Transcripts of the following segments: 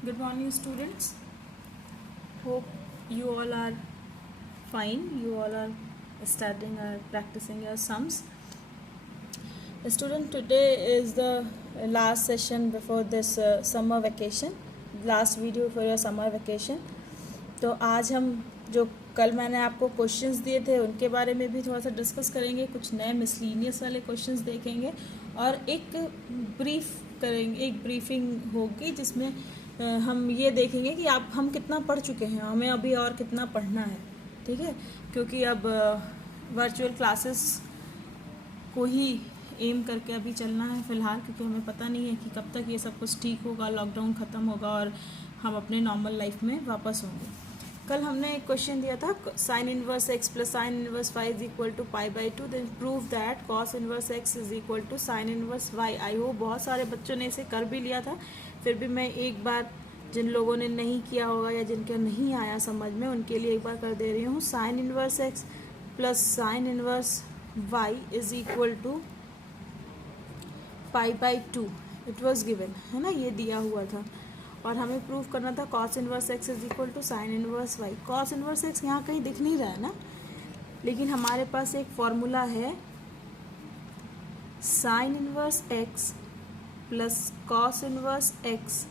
Good morning, students. Hope you all are fine. You all are studying or practicing your sums. Student, today is the last session before this summer vacation. Last video for your summer vacation. तो आज हम जो कल मैंने आपको questions दिए थे उनके बारे में भी थोड़ा सा डिस्कस करेंगे, कुछ नए मिसलीनियस वाले क्वेश्चंस देखेंगे और एक ब्रीफिंग होगी जिसमें हम ये देखेंगे कि हम कितना पढ़ चुके हैं, हमें अभी और कितना पढ़ना है। ठीक है, क्योंकि अब वर्चुअल क्लासेस को ही एम करके अभी चलना है फ़िलहाल, क्योंकि हमें पता नहीं है कि कब तक ये सब कुछ ठीक होगा, लॉकडाउन ख़त्म होगा और हम अपने नॉर्मल लाइफ में वापस होंगे। कल हमने एक क्वेश्चन दिया था, sine inverse x plus sine inverse y is equal to pi by two, then prove that cos inverse x is equal to sine inverse y. I hope बहुत सारे बच्चों ने इसे कर भी लिया था, फिर भी मैं एक बार जिन लोगों ने नहीं किया होगा या जिनके नहीं आया समझ में उनके लिए एक बार कर दे रही हूँ। Sine inverse x plus sine inverse y is equal to pi by two, it was given, है ना, ये दिया हुआ था और हमें प्रूव करना था cos inverse x is equal to sine inverse y. Cos inverse x यहाँ कहीं दिख नहीं रहा है ना, लेकिन हमारे पास एक फॉर्मूला है sine inverse x plus cos inverse x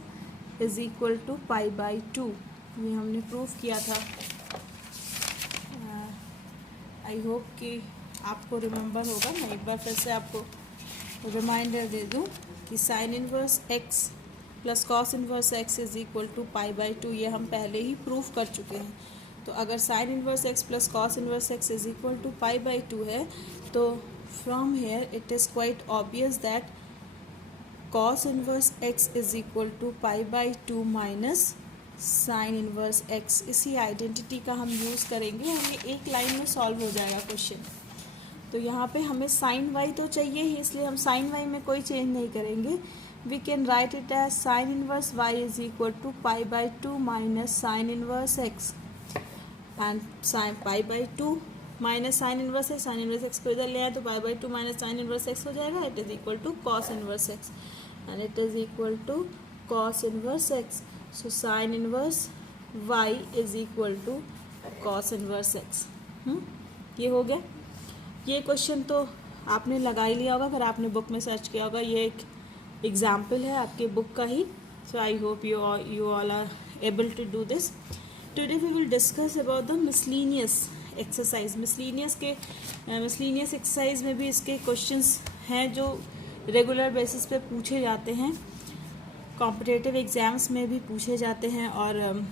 is equal to pi by two. ये हमने प्रूव किया था। आई होप कि आपको रिमेंबर होगा। मैं एक बार फिर से आपको रिमाइंडर दे दूं कि sine inverse x plus cos inverse x is equal to pi by two, ये हम पहले ही प्रूफ कर चुके हैं। तो अगर sine inverse x plus cos inverse x is equal to pi by two है तो from here it is quite obvious that cos inverse x is equal to pi by two minus sine inverse x. इसी identity का हम use करेंगे और ये एक line में सॉल्व हो जाएगा क्वेश्चन। तो यहाँ पे हमें साइन वाई तो चाहिए ही, इसलिए हम साइन वाई में कोई चेंज नहीं करेंगे। We can write it as sin inverse y is equal to pi by 2 minus sin inverse x, and sin pi by 2 minus sin inverse x को इधर ले आए तो pi by 2 minus sin inverse x हो जाएगा। It is equal to cos inverse x and it is equal to cos inverse x. So sin inverse y is equal to cos inverse x. ये हो गया। ये question तो आपने लगा ही लिया होगा अगर आपने बुक में सर्च किया होगा। ये एक एग्जाम्पल है आपके बुक का ही। So I hope you all are able to do this. Today we will discuss about the miscellaneous exercise. Miscellaneous exercise में भी इसके क्वेश्चंस हैं जो रेगुलर बेसिस पे पूछे जाते हैं, कॉम्पिटिटिव एग्ज़ाम्स में भी पूछे जाते हैं और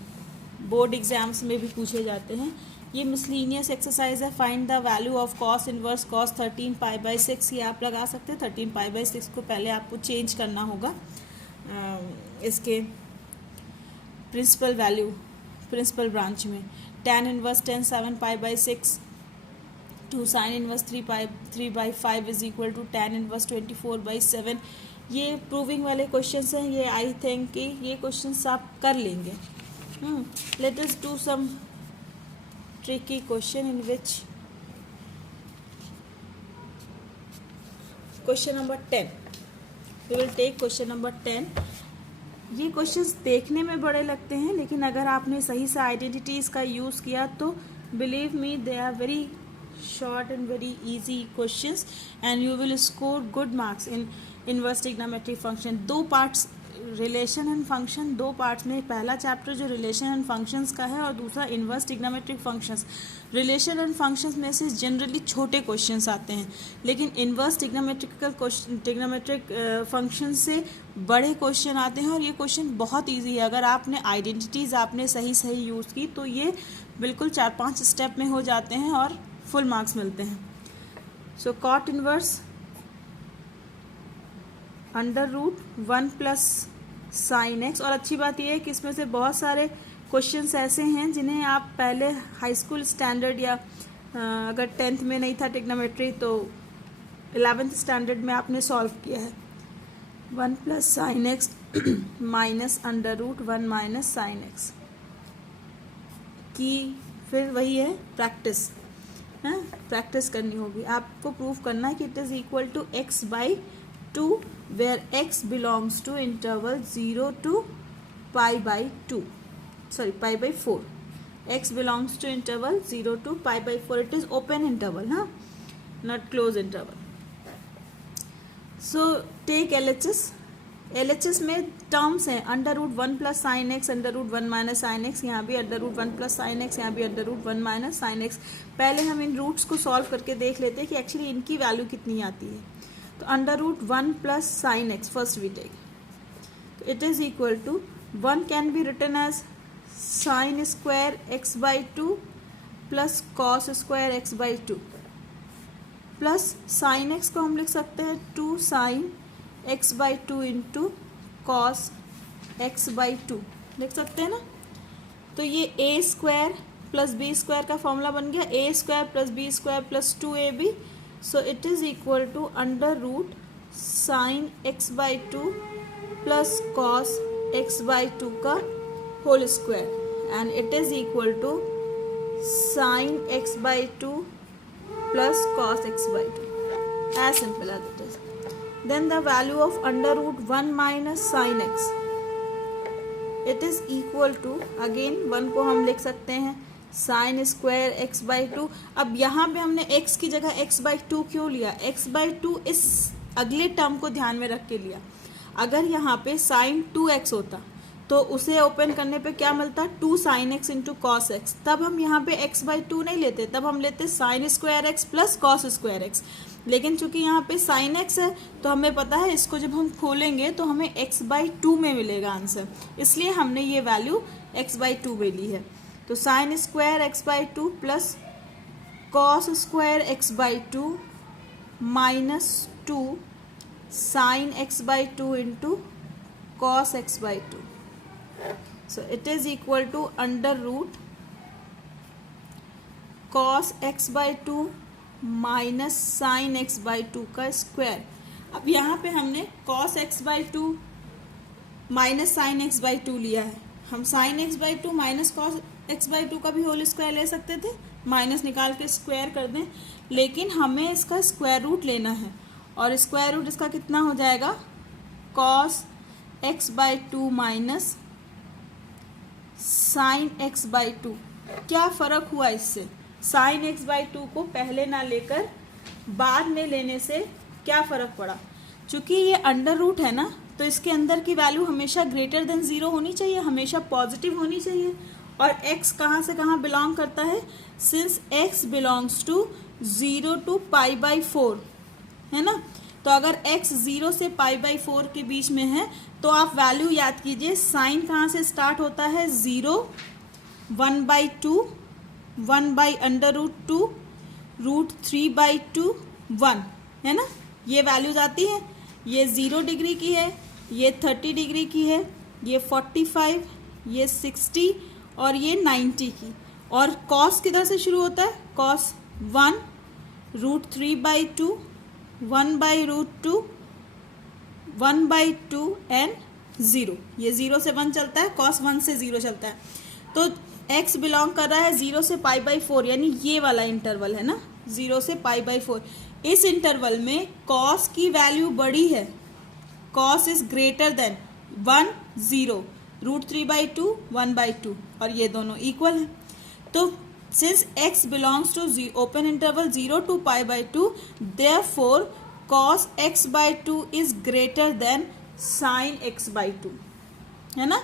बोर्ड एग्ज़ाम्स में भी पूछे जाते हैं। ये मिसलीनियस एक्सरसाइज है। Find the value of cos inverse cos 13 pi by 6। ये आप लगा सकते हैं। 13 पाई बाई 6 को पहले आपको चेंज करना होगा इसके प्रिंसिपल ब्रांच में। tan inverse 10 7 pi by 6 two sine inverse 3 by 5 is equal to tan inverse 24 by 7। ये प्रूविंग वाले क्वेश्चंस हैं। ये आई थिंक कि ये क्वेश्चंस आप कर लेंगे। Let us do some tricky question in which question number 10 we will take question number 10। ये क्वेश्चंस देखने में बड़े लगते हैं लेकिन अगर आपने सही से आइडेंटिटीज़ का यूज़ किया तो believe me they are very short and very easy questions and you will score good marks in inverse trigonometric function. दो पार्ट्स रिलेशन एंड फंक्शन, दो पार्ट्स में। पहला चैप्टर जो रिलेशन एंड फंक्शंस का है और दूसरा inverse trigonometric functions. Relation and functions में से जनरली छोटे क्वेश्चंस आते हैं लेकिन इनवर्स ट्रिग्नोमेट्रिक फंक्शन से बड़े क्वेश्चन आते हैं और ये क्वेश्चन बहुत ईजी है। अगर आपने आइडेंटिटीज़ आपने सही यूज़ की तो ये बिल्कुल 4-5 स्टेप में हो जाते हैं और फुल मार्क्स मिलते हैं। So cot inverse under root 1 plus sine x. और अच्छी बात यह है कि इसमें से बहुत सारे क्वेश्चंस ऐसे हैं जिन्हें आप पहले हाई स्कूल स्टैंडर्ड या अगर 10th में नहीं था ट्रिग्नोमेट्री तो 11th स्टैंडर्ड में आपने सॉल्व किया है। 1 plus sine x minus under root 1 minus sine x की फिर वही है प्रैक्टिस, है प्रैक्टिस करनी होगी। आपको प्रूव करना है कि it is equal to x by 2 where x belongs to interval 0 to pi by 2, sorry pi by 4. x belongs to interval 0 to pi by 4. It is open interval, huh? Not closed interval. So take LHS. LHS में terms हैं under root 1 plus sine x, under root 1 minus sine x, यहाँ भी under root 1 plus sine x, यहाँ भी under root 1 minus sine x. पहले हम इन roots को solve करके देख लेते हैं कि एक्चुअली इनकी वैल्यू कितनी आती है. तो under root 1 plus sine x first we take, तो it is equal to 1 can be written as sine square x by 2 plus cos square x by 2 plus sine x को हम लिख सकते हैं 2 sine x by 2 into cos x by 2 लिख सकते हैं ना. तो ये a square plus b square का फॉर्मूला बन गया, a square plus b square plus 2ab. So it is equal to under root sine x by 2 plus cos x by 2 का whole square, and it is equal to sine x by 2 plus cos x by 2. As simple as it is. Then the value of under root 1 minus sin x, it is equal to, again 1 को हम लिख सकते हैं sine square x by 2. अब यहाँ पे हमने x की जगह x बाई 2 क्यों लिया? x बाई 2 इस अगले टर्म को ध्यान में रख के लिया. अगर यहाँ पे साइन 2x होता तो उसे ओपन करने पे क्या मिलता? 2 sine x into cos x. तब हम यहाँ पे x बाई 2 नहीं लेते, तब हम लेते sign square x plus cos square x. लेकिन चूंकि यहाँ पे साइन एक्स है तो हमें पता है इसको जब हम खोलेंगे तो हमें x बाई 2 में मिलेगा आंसर, इसलिए हमने ये वैल्यू x बाई 2 में ली है. तो sign square x by 2 plus cos square x by 2 minus 2 sine x by 2 into cos x by 2. So it is equal to under root cos x by 2 minus sine x by 2 का square. अब यहाँ पे हमने cos x by 2 minus sine x by 2 लिया है. हम sine x by 2 minus cos x by 2 का भी होल स्क्वायर ले सकते थे, माइनस निकाल के स्क्वायर कर दें, लेकिन हमें इसका स्क्वायर रूट लेना है और स्क्वायर रूट इसका कितना हो जाएगा? cos x by 2 minus sine x by 2. क्या फ़र्क हुआ इससे? साइन एक्स बाई 2 को पहले ना लेकर बाद में लेने से क्या फ़र्क पड़ा? चूँकि ये अंडर रूट है ना, तो इसके अंदर की वैल्यू हमेशा ग्रेटर देन 0 होनी चाहिए, हमेशा पॉजिटिव होनी चाहिए. और x कहाँ से कहाँ बिलोंग करता है? Since x belongs to 0 to pi by 4 है ना. तो अगर x 0 से पाई बाई 4 के बीच में है तो आप वैल्यू याद कीजिए. साइन कहाँ से स्टार्ट होता है? 0, 1 by 2, 1 by under root 2, root 3 by 2, 1 है ना. ये वैल्यूज आती हैं. ये 0 डिग्री की है, ये 30 डिग्री की है, ये 45, ये 60 और ये 90 की. और कॉस किधर से शुरू होता है? Cos 1, root 3 by 2, 1 by root 2, 1 by 2 and 0. ये 0 से 1 चलता है, कॉस 1 से 0 चलता है. तो x बिलोंग कर रहा है 0 से पाई बाई 4, यानी ये वाला इंटरवल है ना, 0 से पाई बाई 4. इस इंटरवल में कॉस की वैल्यू बड़ी है, cos is greater than 1, 0, root 3 by 2, 1 by 2, और ये दोनों इक्वल हैं. तो since x belongs to open interval 0 to pi by 2, therefore cos x by 2 is greater than sin x by 2 है ना.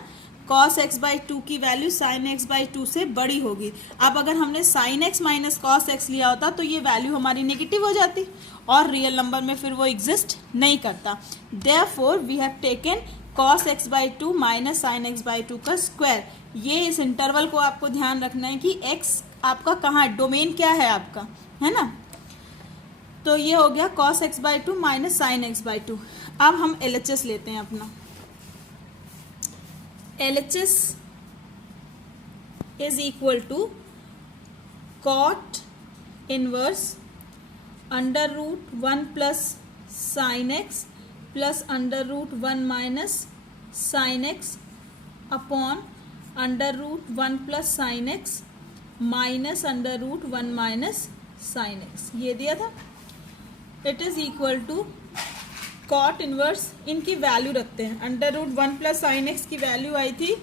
cos x by 2 की वैल्यू sin x by 2 से बड़ी होगी. अब अगर हमने sin x minus cos x लिया होता तो ये वैल्यू हमारी नेगेटिव हो जाती और रियल नंबर में फिर वो एग्जिस्ट नहीं करता. therefore we have taken cos x by 2 minus sin x by 2 का स्क्वायर. ये इस इंटरवल को आपको ध्यान रखना है कि x आपका कहाँ, डोमेन क्या है आपका, है ना. तो ये हो गया cos x by 2 minus sine x by 2. अब हम LHS लेते हैं अपना. LHS is equal to cot inverse under root 1 plus sine x plus under root 1 minus sine x upon under root 1 plus sine x minus under root 1 minus sine x. ये दिया था. It is equal to cot inverse इनकी value रखते हैं। Under root 1 plus sine x की value आई थी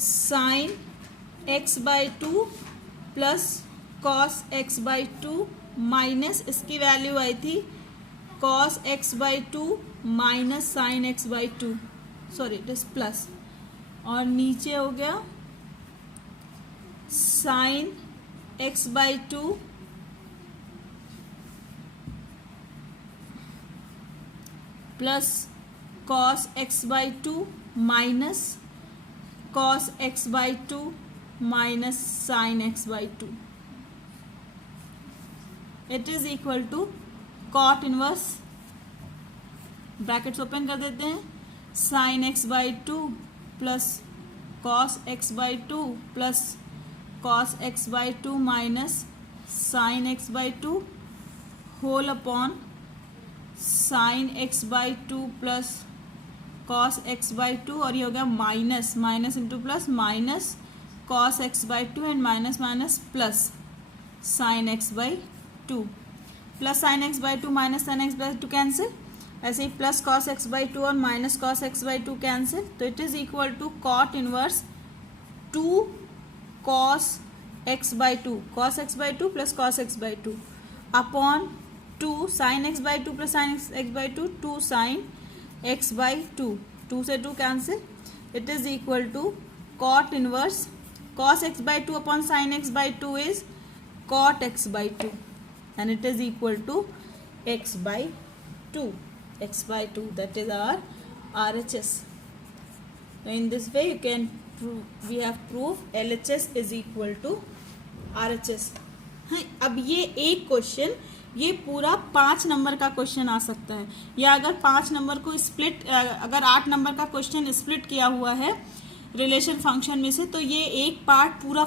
sine x by 2 plus cos x by 2 minus इसकी वैल्यू आई थी cos x by 2 minus sine x by 2, sorry it is plus, और नीचे हो गया sine x by 2 plus cos x by 2 minus cos x by 2 minus sine x by 2, it is equal to cot inverse, brackets open कर देते हैं, sine x by 2 plus cos x by 2 plus cos x by 2 minus sine x by 2 whole upon sine x by 2 plus cos x by 2, और ये हो गया minus minus into plus minus cos x by 2 and minus minus plus sine x by 2, plus sine x by 2 minus sine x by 2 cancel, ऐसे ही plus cos x by 2 और minus cos x by 2 cancel, तो it is equal to cot inverse 2 cos x by 2, cos x by 2 plus cos x by 2 upon 2 sine x by 2 plus sine x by 2, 2 sine x by 2, 2 से 2 cancel, it is equal to cot inverse cos x by 2 upon sine x by 2 is cot x by 2 and it is equal to x by 2, x by 2, that is our RHS. So in this way you can prove, we have proved LHS is equal to RHS. हाँ, अब ये एक question, ये पूरा 5 number का question आ सकता है, या अगर 5 नंबर को स्प्लिट, अगर 8 नंबर का क्वेश्चन स्प्लिट किया हुआ है रिलेशन फंक्शन में से, तो ये एक पार्ट पूरा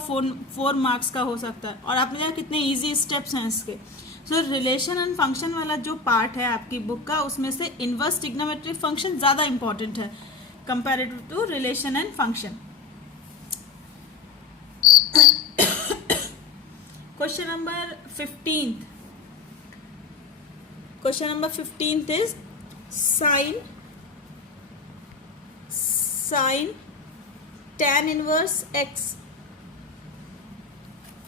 4 मार्क्स का हो सकता है। और आपने देखा कितने इजी स्टेप्स हैं इसके। सो रिलेशन एंड फंक्शन वाला जो पार्ट है आपकी बुक का, उसमें से इनवर्स ट्रिग्नोमेट्रिक फंक्शन ज़्यादा इंपॉर्टेंट है comparative to relation and function. Question number 15, question number 15 is sine tan inverse x,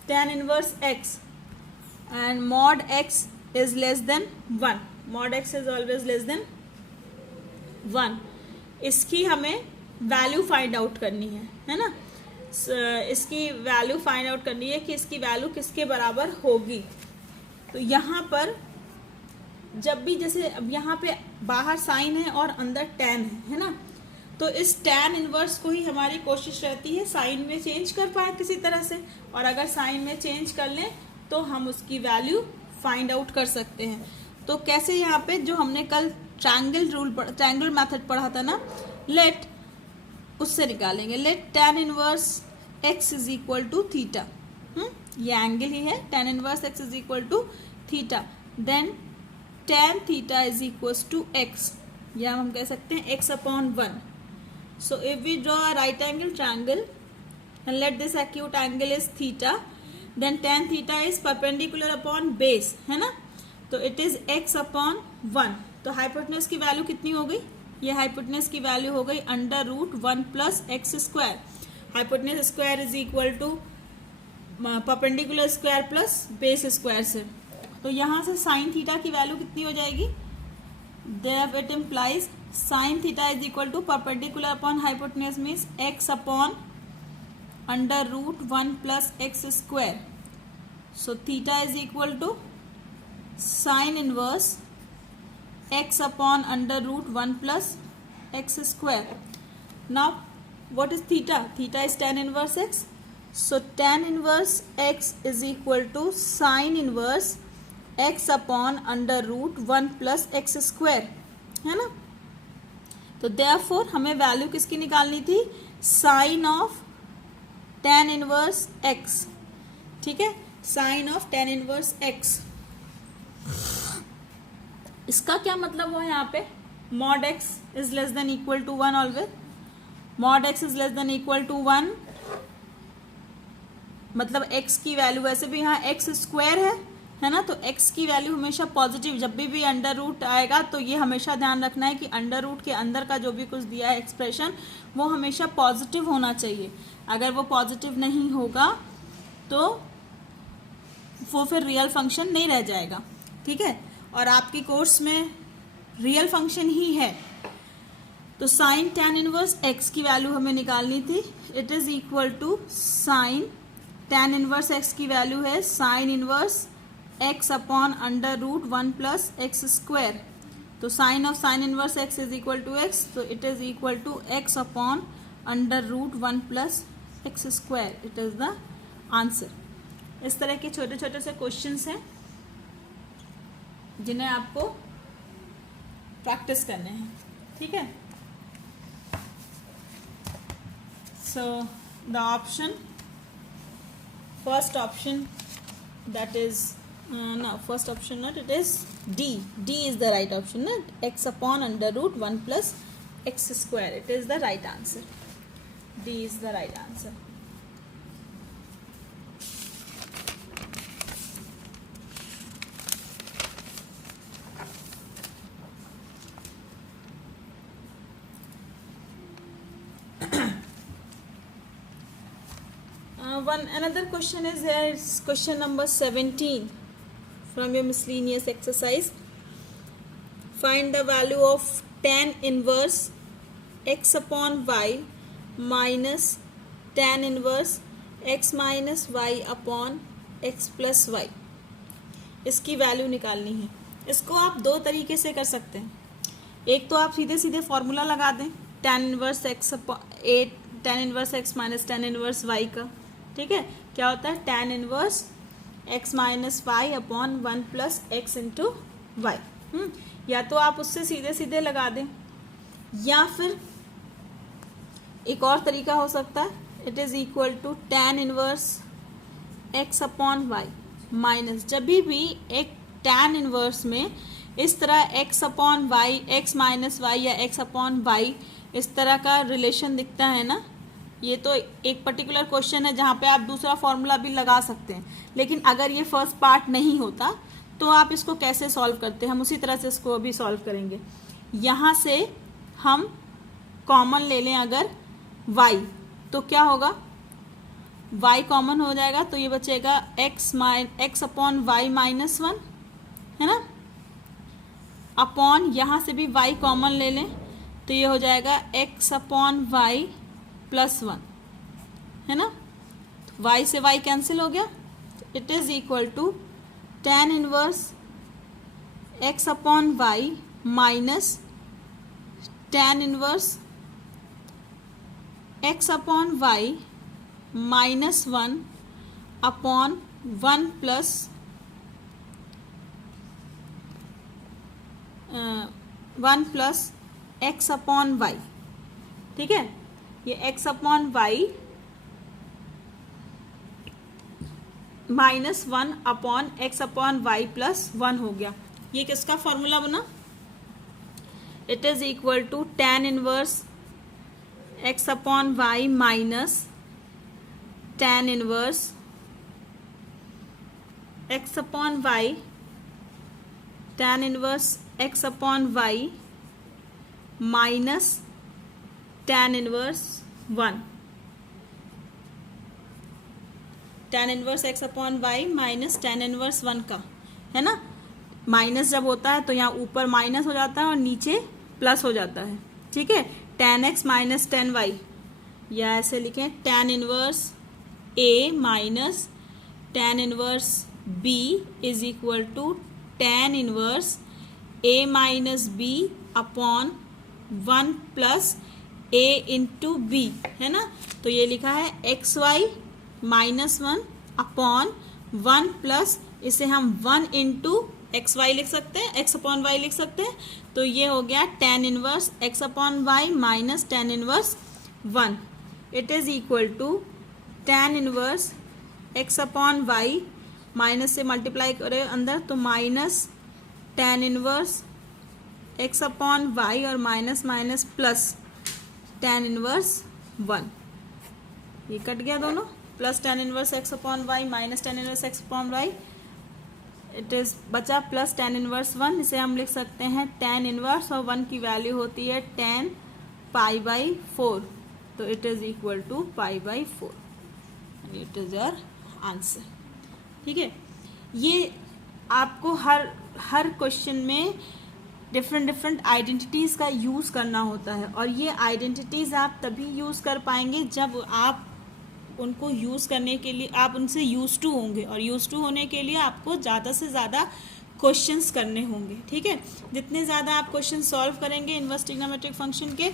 tan inverse x and mod x is less than 1, mod x is always less than 1, इसकी हमें value find out करनी है ना, इसकी value find out करनी है कि इसकी वैल्यू किसके बराबर होगी। तो यहाँ पर जब भी, जैसे अब यहाँ पे बाहर साइन है और अंदर tan है ना, तो इस tan इनवर्स को ही हमारी कोशिश रहती है साइन में चेंज कर पाए किसी तरह से, और अगर साइन में चेंज कर लें तो हम उसकी वैल्यू फाइंड आउट कर सकते हैं। तो कैसे, यहाँ पे जो हमने कल ट्रायंगल मेथड पढ़ा था ना, लेट, उससे निकालेंगे। Let tan inverse x is equal to theta, ये एंगल ही है, tan inverse x is equal to theta, then tan theta is equal to x, या हम कह सकते हैं x upon 1। So if we draw a right angle triangle and let this acute angle is theta, then tan theta is perpendicular upon base, है ना, तो it is x upon 1। तो hypotenuse की वैल्यू कितनी हो गई, ये हाइपोटेन्यूज की वैल्यू हो गई under root 1 plus x square, hypotenuse square is equal to perpendicular square plus base square से। तो यहाँ से साइन थीटा की वैल्यू कितनी हो जाएगी, there it implies sin theta is equal to perpendicular upon hypotenuse means x upon under root 1 plus x square. So theta is equal to sin inverse x upon under root 1 plus x square. Now what is theta? Theta is tan inverse x. So tan inverse x is equal to sin inverse x upon under root 1 plus x square, है ना। तो therefore हमें value किसकी निकालनी थी, sine of tan inverse x, ठीक है, sine of tan inverse x। इसका क्या मतलब हुआ यहाँ पे, mod x is less than equal to 1 always, mod x is less than equal to 1, मतलब x की वैल्यू, वैसे भी यहाँ x स्क्वायर है है ना। तो x की वैल्यू हमेशा पॉजिटिव, जब भी अंडर रूट आएगा तो ये हमेशा ध्यान रखना है कि अंडर रूट के अंदर का जो भी कुछ दिया है एक्सप्रेशन वो हमेशा पॉजिटिव होना चाहिए। अगर वो पॉजिटिव नहीं होगा तो वो फिर रियल फंक्शन नहीं रह जाएगा, ठीक है। और आपकी कोर्स में रियल फंक्शन ही है। तो साइन tan इनवर्स x की वैल्यू हमें निकालनी थी। It is equal to sine tan inverse x की वैल्यू है sine inverse x upon under root 1 plus x square. तो sine of sine inverse x is equal to x, तो it is equal to x upon under root 1 plus x square. It is the answer. इस तरह के छोटे छोटे से questions हैं जिन्हें आपको प्रैक्टिस करने हैं, ठीक है। So the option, first option that is no, first option not, it is D is the right option, not x upon under root 1 plus x square. It is the right answer. D is the right answer. Another question is here. It's question number 17 from your miscellaneous exercise. Find the value of tan inverse x upon y minus tan inverse x minus y upon x plus y. इसकी value निकालनी है। इसको आप दो तरीके से कर सकते हैं। एक तो आप सीधे सीधे फॉर्मूला लगा दें tan inverse x minus tan inverse y का, ठीक है। क्या होता है tan inverse x minus y upon 1 plus x into y. या तो आप उससे सीधे सीधे लगा दें, या फिर एक और तरीका हो सकता है, it is equal to tan inverse x upon y minus, जब भी एक tan इनवर्स में इस तरह x upon y, x minus y या x अपॉन वाई इस तरह का रिलेशन दिखता है ना, ये तो एक पर्टिकुलर क्वेश्चन है जहाँ पे आप दूसरा फॉर्मूला भी लगा सकते हैं। लेकिन अगर ये फर्स्ट पार्ट नहीं होता तो आप इसको कैसे सॉल्व करते हैं, हम उसी तरह से इसको अभी सॉल्व करेंगे। यहाँ से हम कॉमन ले लें अगर y, तो क्या होगा, y कॉमन हो जाएगा तो ये बचेगा x अपॉन वाई माइनस 1, है ना, अपॉन यहाँ से भी y कॉमन ले लें तो ये हो जाएगा x अपॉन वाई प्लस 1, है ना। y से y कैंसिल हो गया। It is equal to tan inverse x upon y minus tan inverse x upon y minus 1 upon 1 plus 1 plus x upon y, ठीक है। ये x upon y minus 1 upon x upon y plus 1 हो गया। ये किसका formula बना, it is equal to tan inverse x upon y minus tan inverse x upon y, tan inverse x upon y minus tan inverse 1, tan inverse x upon y minus tan inverse 1 का, है ना। Minus जब होता है तो यहाँ ऊपर minus हो जाता है और नीचे प्लस हो जाता है, ठीक है। tan x minus tan y, या ऐसे लिखें tan inverse a minus tan inverse b is equal to tan inverse a minus b upon 1 plus a into b, है ना। तो ये लिखा है x y minus 1 upon 1 plus, इसे हम 1 इंटू एक्स वाई लिख सकते हैं, एक्स अपॉन वाई लिख सकते हैं। तो ये हो गया tan inverse x upon y minus tan inverse 1। It is equal to tan inverse x upon y, minus से मल्टीप्लाई करें अंदर तो minus tan inverse x upon y और minus minus plus tan inverse 1, ये कट गया दोनों, plus tan inverse x upon y minus tan inverse x upon y, it is बचा plus tan inverse 1, इसे हम लिख सकते हैं tan इनवर्स, और 1 की वैल्यू होती है tan π/4, तो it is equal to π/4, it is your answer. ठीक है, ये आपको हर क्वेश्चन में डिफरेंट आइडेंटिटीज़ का यूज़ करना होता है, और ये आइडेंटिटीज़ आप तभी यूज़ कर पाएंगे जब आप उनको यूज़ करने के लिए आप उनसे यूज़ टू होंगे, और यूज़ टू होने के लिए आपको ज़्यादा से ज़्यादा क्वेश्चंस करने होंगे। ठीक है, जितने ज़्यादा आप क्वेश्चन सॉल्व करेंगे इनवर्स ट्रिग्नोमेट्रिक फंक्शन के,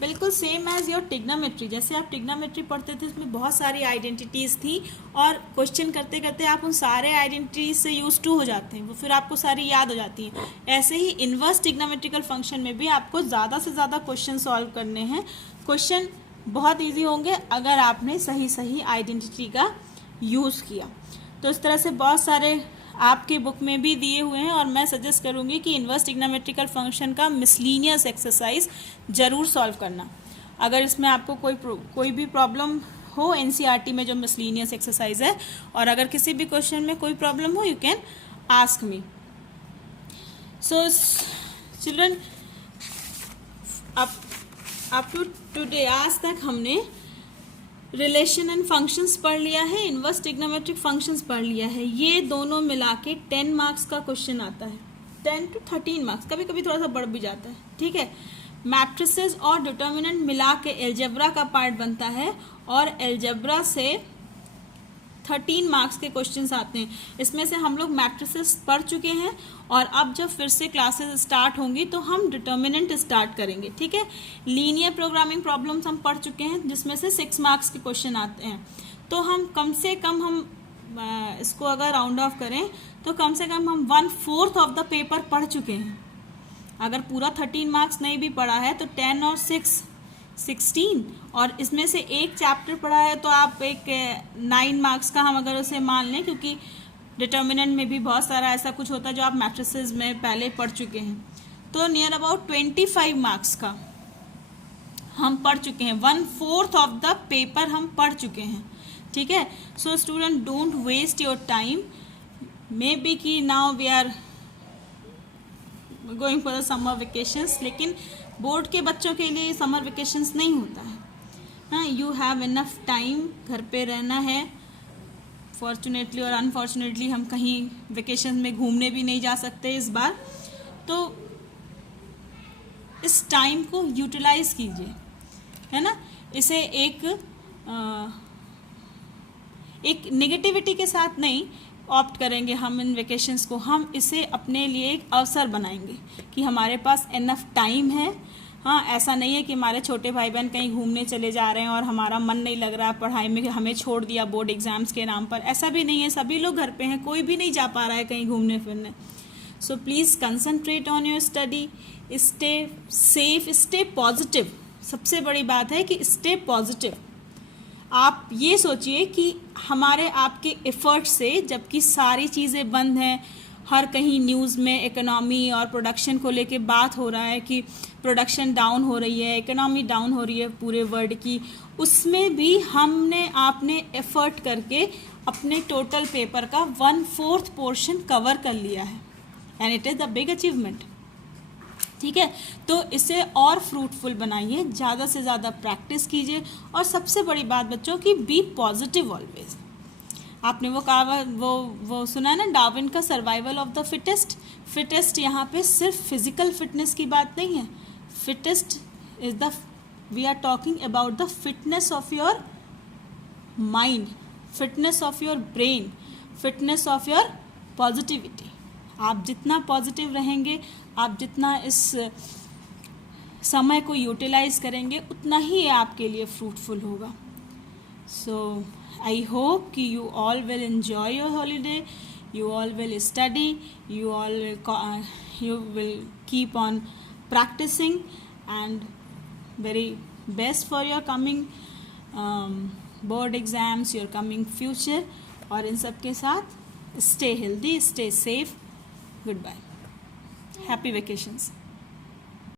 बिल्कुल सेम एज योर ट्रिग्नोमेट्री, जैसे आप ट्रिग्नोमेट्री पढ़ते थे उसमें बहुत सारी आइडेंटिटीज़ थी, और क्वेश्चन करते करते आप उन सारे आइडेंटिटीज से यूज टू हो जाते हैं, वो फिर आपको सारी याद हो जाती हैं। ऐसे ही इनवर्स ट्रिग्नोमेट्रिकल फंक्शन में भी आपको ज़्यादा से ज़्यादा क्वेश्चन सॉल्व करने हैं। क्वेश्चन बहुत ईजी होंगे अगर आपने सही आइडेंटिटी का यूज़ किया। तो इस तरह से बहुत सारे आपके बुक में भी दिए हुए हैं, और मैं सजेस्ट करूंगी कि इनवर्स ट्रिग्नोमेट्रिकल फंक्शन का मिसलीनियस एक्सरसाइज ज़रूर सॉल्व करना। अगर इसमें आपको कोई भी प्रॉब्लम हो एनसीईआरटी में जो मिसलीनियस एक्सरसाइज है, और अगर किसी भी क्वेश्चन में कोई प्रॉब्लम हो, you can ask me. So children, up to today आज तक हमने रिलेशन एंड फंक्शंस पढ़ लिया है, इनवर्स ट्रिग्नोमेट्रिक फंक्शंस पढ़ लिया है। ये दोनों मिला के 10 मार्क्स का क्वेश्चन आता है, 10 to 13 मार्क्स, कभी कभी थोड़ा सा बढ़ भी जाता है। ठीक है, मैट्रिसेस और डिटर्मिनेंट मिला के एलजेब्रा का पार्ट बनता है, और एलजेब्रा से 13 मार्क्स के क्वेश्चंस आते हैं। इसमें से हम लोग मैट्रिसेस पढ़ चुके हैं, और अब जब फिर से क्लासेस स्टार्ट होंगी तो हम डिटर्मिनेंट स्टार्ट करेंगे। ठीक है, लीनियर प्रोग्रामिंग प्रॉब्लम्स हम पढ़ चुके हैं जिसमें से 6 मार्क्स के क्वेश्चन आते हैं। तो हम कम से कम इसको अगर राउंड ऑफ करें तो कम से कम हम 1/4 ऑफ द पेपर पढ़ चुके हैं। अगर पूरा 13 मार्क्स नहीं भी पढ़ा है तो 10 और 6 16, और इसमें से एक चैप्टर पढ़ा है तो आप एक 9 मार्क्स का हम अगर उसे मान लें, क्योंकि डिटर्मिनेंट में भी बहुत सारा ऐसा कुछ होता है जो आप मैट्रिसेस में पहले पढ़ चुके हैं। तो नियर अबाउट 25 मार्क्स का हम पढ़ चुके हैं, 1/4 ऑफ द पेपर हम पढ़ चुके हैं। ठीक है, so student don't waste your time. May be कि now we are going for the summer vacations, लेकिन बोर्ड के बच्चों के लिए समर वेकेशंस नहीं होता है। हाँ, यू हैव इनफ टाइम, घर पे रहना है। फॉर्चुनेटली और अनफॉर्चुनेटली हम कहीं वेकेशन में घूमने भी नहीं जा सकते इस बार, तो इस टाइम को यूटिलाइज कीजिए, है ना। इसे एक नेगेटिविटी के साथ नहीं ऑप्ट करेंगे हम इन वेकेशंस को, हम इसे अपने लिए एक अवसर बनाएंगे कि हमारे पास इनफ टाइम है। हाँ, ऐसा नहीं है कि हमारे छोटे भाई बहन कहीं घूमने चले जा रहे हैं और हमारा मन नहीं लग रहा पढ़ाई में, हमें छोड़ दिया बोर्ड एग्जाम्स के नाम पर, ऐसा भी नहीं है। सभी लोग घर पे हैं, कोई भी नहीं जा पा रहा है कहीं घूमने फिरने। So please concentrate on your study, stay safe, stay positive. सबसे बड़ी बात है कि स्टे पॉजिटिव। आप ये सोचिए कि हमारे आपके एफर्ट से, जबकि सारी चीज़ें बंद हैं, हर कहीं न्यूज़ में इकोनॉमी और प्रोडक्शन को लेके बात हो रहा है कि प्रोडक्शन डाउन हो रही है, इकोनॉमी डाउन हो रही है पूरे वर्ल्ड की, उसमें भी आपने एफर्ट करके अपने टोटल पेपर का 1/4 पोर्शन कवर कर लिया है, and it is the big achievement. ठीक है, तो इसे और फ्रूटफुल बनाइए, ज़्यादा से ज़्यादा प्रैक्टिस कीजिए, और सबसे बड़ी बात बच्चों की, बी पॉजिटिव ऑलवेज। आपने वो कहा, वो सुना है ना, डार्विन का सर्वाइवल ऑफ द फिटेस्ट यहाँ पे सिर्फ फिजिकल फिटनेस की बात नहीं है। Fittest is the, we are talking about the fitness of your mind, fitness of your brain, fitness of your positivity. आप जितना पॉजिटिव रहेंगे, आप जितना इस समय को यूटिलाइज करेंगे, उतना ही आपके लिए फ्रूटफुल होगा। सो I hope कि you all will enjoy your holiday, you all will study, you will keep on practicing, and very best for your coming board exams, your coming future, और इन सब के साथ stay healthy, stay safe, goodbye, happy vacations.